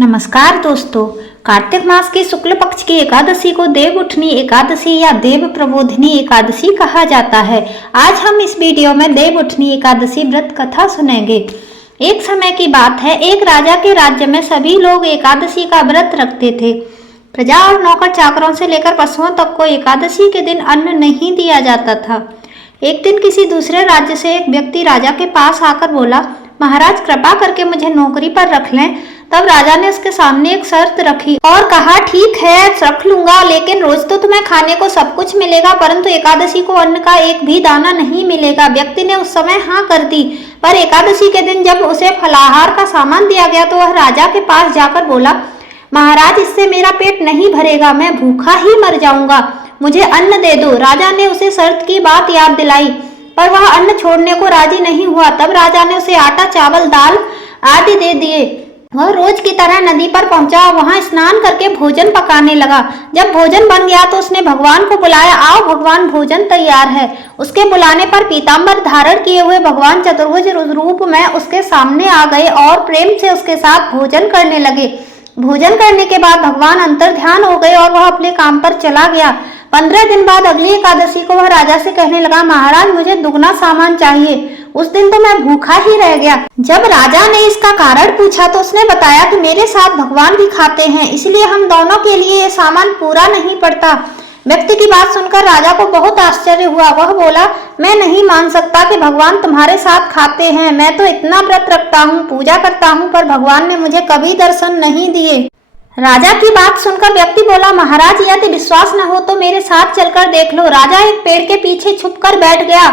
नमस्कार दोस्तों। कार्तिक मास की शुक्ल पक्ष की एकादशी को देव उठनी एकादशी या देव प्रबोधिनी एकादशी कहा जाता है। आज हम इस वीडियो में देव उठनी एकादशी व्रत कथा सुनेंगे। एक समय की बात है, एक राजा के राज्य में सभी लोग एकादशी का व्रत रखते थे। प्रजा और नौकर चाकरों से लेकर पशुओं तक को एकादशी के दिन अन्न नहीं दिया जाता था। एक दिन किसी दूसरे राज्य से एक व्यक्ति राजा के पास आकर बोला, महाराज कृपा करके मुझे नौकरी पर रख लें। तब राजा ने उसके सामने एक शर्त रखी और कहा, ठीक है रख लूंगा, लेकिन रोज तो तुम्हें खाने को सब कुछ मिलेगा, परंतु एकादशी को अन्न का एक भी दाना नहीं मिलेगा। व्यक्ति ने उस समय हाँ कर दी, पर एकादशी के दिन जब उसे फलाहार का सामान दिया गया तो वह राजा के पास जाकर बोला, महाराज इससे मेरा पेट नहीं भरेगा, मैं भूखा ही मर जाऊंगा, मुझे अन्न दे दो। राजा ने उसे शर्त की बात याद दिलाई, पर वह अन्न छोड़ने को राजी नहीं हुआ। तब राजा ने उसे आटा, चावल, दाल आदि दे दिए। वह रोज की तरह नदी पर पहुंचा, वहां स्नान करके भोजन पकाने लगा। जब भोजन बन गया तो उसने भगवान को बुलाया, आओ भगवान भोजन तैयार है। उसके बुलाने पर पीताम्बर धारण किए हुए भगवान चतुर्भुज रूप में उसके सामने आ गए और प्रेम से उसके साथ भोजन करने लगे। भोजन करने के बाद भगवान अंतर ध्यान हो गए और वह अपने काम पर चला गया। 15 दिन बाद अगली एकादशी को वह राजा से कहने लगा, महाराज मुझे दुगना सामान चाहिए। उस दिन तो मैं भूखा ही रह गया। जब राजा ने इसका कारण पूछा तो उसने बताया कि मेरे साथ भगवान भी खाते हैं, इसलिए हम दोनों के लिए ये सामान पूरा नहीं पड़ता। व्यक्ति की बात सुनकर राजा को बहुत आश्चर्य हुआ। वह बोला, मैं नहीं मान सकता कि भगवान तुम्हारे साथ खाते हैं। मैं तो इतना व्रत रखता हूँ, पूजा करता हूँ, पर भगवान ने मुझे कभी दर्शन नहीं दिए। राजा की बात सुनकर व्यक्ति बोला, महाराज यदि विश्वास न हो तो मेरे साथ चलकर देख लो। राजा एक पेड़ के पीछे छुपकर बैठ गया।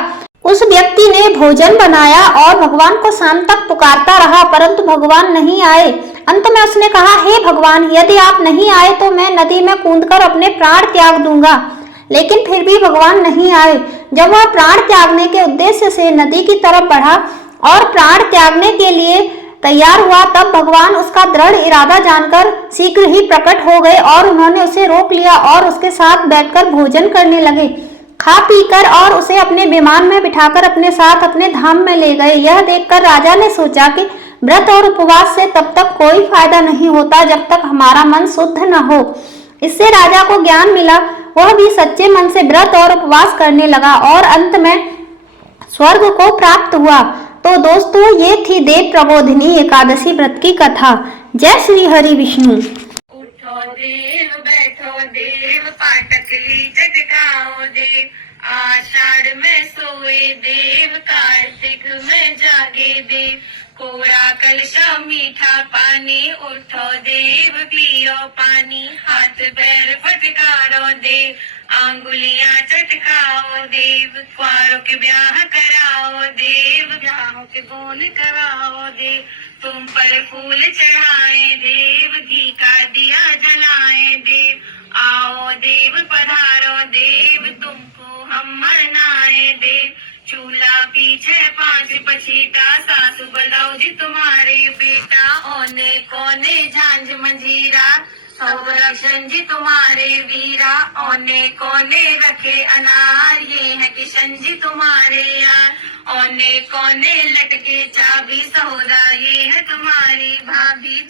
उस व्यक्ति ने भोजन बनाया और भगवान को शाम तक पुकारता रहा, परंतु भगवान नहीं आए। अंत में उसने कहा, हे भगवान यदि आप नहीं आए तो मैं नदी में कूदकर अपने प्राण त्याग दूंगा। लेकिन फिर भी भगवान नहीं आए। जब वह प्राण त्यागने के उद्देश्य से नदी की तरफ बढ़ा और प्राण त्यागने के लिए तैयार हुआ, तब भगवान उसका दृढ़ इरादा जानकर शीघ्र ही प्रकट हो गए और उन्होंने उसे रोक लिया और उसके साथ बैठकर भोजन करने लगे। खा पीकर और उसे अपने विमान में बिठाकर अपने साथ अपने धाम में ले गए। यह देखकर राजा ने सोचा कि व्रत और उपवास से तब तक कोई फायदा नहीं होता जब तक हमारा मन शुद्ध न हो। इससे राजा को ज्ञान मिला, वह भी सच्चे मन से व्रत और उपवास करने लगा और अंत में स्वर्ग को प्राप्त हुआ। तो दोस्तों, ये थी देव प्रबोधिनी एकादशी व्रत की कथा। जय श्री हरि विष्णु। उठो देव बैठो देव, पाटकली चटकाओ देव, आषाढ़ में सोए देव, कार्तिक में जागे देव, कोरा कलशा मीठा पानी, उठो देव पियो पानी, हाथ पैर फटकारो देव, आंगुलियां चटकाओ देव, कुंवारों के ब्याह कराओ देव, ब्याहों के बोन कराओ देव, तुम पर फूल चढ़ाए देव, घी का दिया जलाए देव, आओ देव पधारो देव, तुमको हम मनाए देव, चूल्हा पीछे 5 पछीटा, सासु बदाऊ जी तुम्हारे बेटा, ओने कोने झांझ मंजीरा, संरक्षण जी तुम्हारे वीरा, ओने कोने रखे अनार, ये है किशन जी तुम्हारे यार, ओने कोने लटके चाबी, सहोदा ये है तुम्हारी भाभी।